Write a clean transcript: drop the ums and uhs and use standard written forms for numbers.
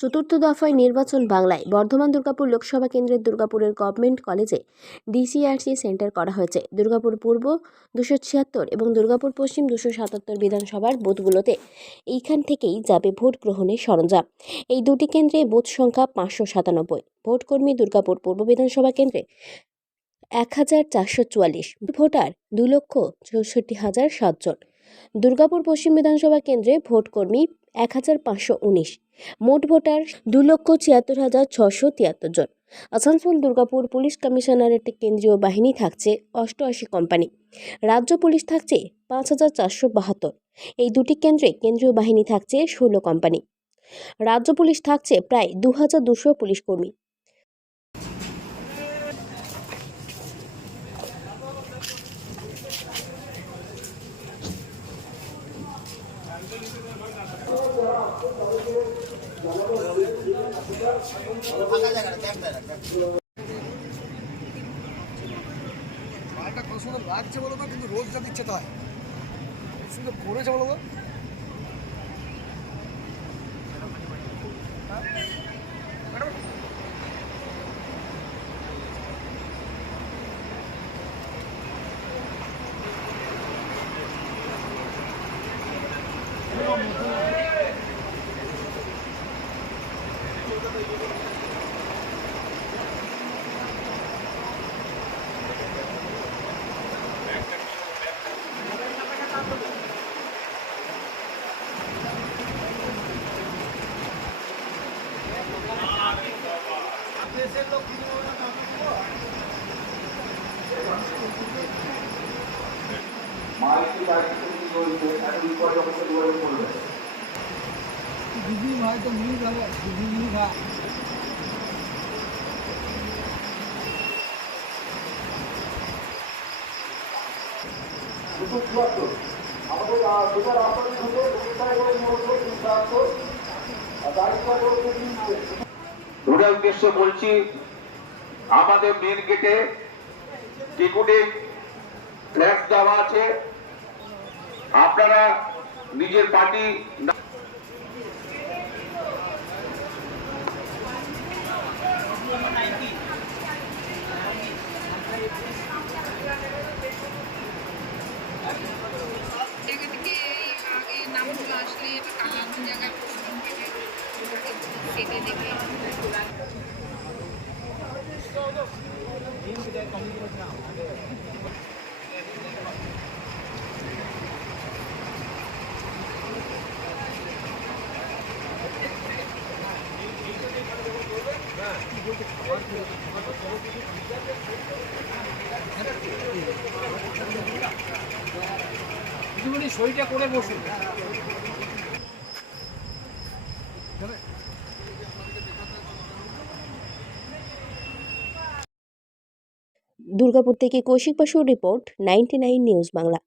চতুর্থ দফায় নির্বাচন বাংলায় বর্ধমান দুর্গাপুর লোকসভা কেন্দ্রের দুর্গাপুরের গভর্নমেন্ট কলেজে ডিসিআরসি সেন্টার করা হয়েছে। দুর্গাপুর পূর্ব 276 এবং দুর্গাপুর পশ্চিম 277 বিধানসভার বুথগুলোতে এইখান থেকেই যাবে ভোট গ্রহণের সরঞ্জাম। এই দুটি কেন্দ্রে বুথ সংখ্যা 597। ভোটকর্মী দুর্গাপুর পূর্ব বিধানসভা কেন্দ্রে 1444, ভোটার 2,64,007 জন। দুর্গাপুর পশ্চিম বিধানসভা কেন্দ্রে ভোটকর্মী 1519, মোট ভোটার 2,76,673 জন। আসানসোল দুর্গাপুর পুলিশ কমিশনারেট কেন্দ্রীয় বাহিনী থাকছে 88 কোম্পানি, রাজ্য পুলিশ থাকছে 5,472। এই দুটি কেন্দ্রে কেন্দ্রীয় বাহিনী থাকছে 16 কোম্পানি, রাজ্য পুলিশ থাকছে প্রায় 2,200 পুলিশ কর্মী। মালটা কত সুন্দর লাগছে বলো তো, কিন্তু রোদটা দিচ্ছে তাই সুন্দর পড়েছে বলো তো। দিদি ভাই তো মিল যাবে, দিদি ভাই রোডের উদ্দেশ্য বলছি, আমাদের মেন গেটে টিকুটে ফ্ল্যাগ দেওয়া আছে। আপনারা নিজের পার্টি নামগুলো আসলে কাকা কোন জায়গায় সেটা দেখে সইটা করে বসুন। দুর্গাপুর থেকে কৌশিক বাসুর রিপোর্ট, 99 নিউজ বাংলা।